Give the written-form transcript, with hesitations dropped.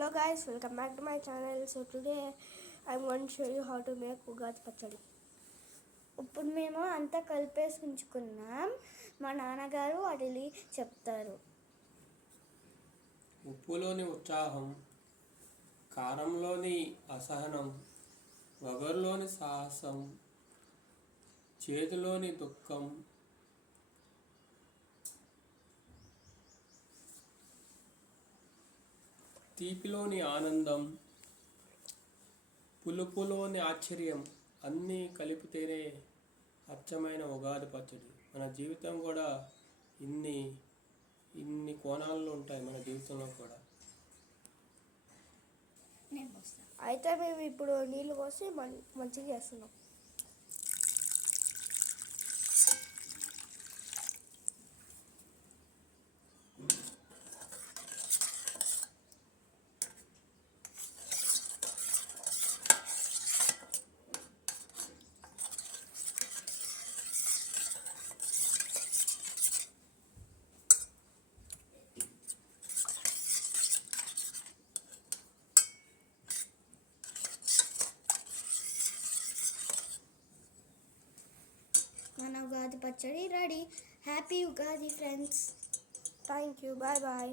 Hello guys, welcome back to my channel. So today I'm going to show you how to make Ugadi pachadi. ఇప్పుడు మేము అంతా కలిపేసి ఉంచుకున్నాం. మా నాన్నగారు అడిలి చెప్తారు. ఉప్పులోని ఉత్సాహం, కారంలోని అసహనం, వగరులోని సాహసం, చేతిలోని దుఃఖం, తీపిలోని ఆనందం, పులుపులోని ఆశ్చర్యం అన్నీ కలిపితేనే అచ్చమైన ఉగాది పచ్చడి. మన జీవితం కూడా ఇన్ని కోణాల్లో ఉంటాయి మన జీవితంలో కూడా. అయితే మేము ఇప్పుడు నీళ్ళు పోసి మంచిగా చేస్తున్నాం. మన Ugadi pachadi ready. Happy Ugadi friends. Thank you. Bye bye.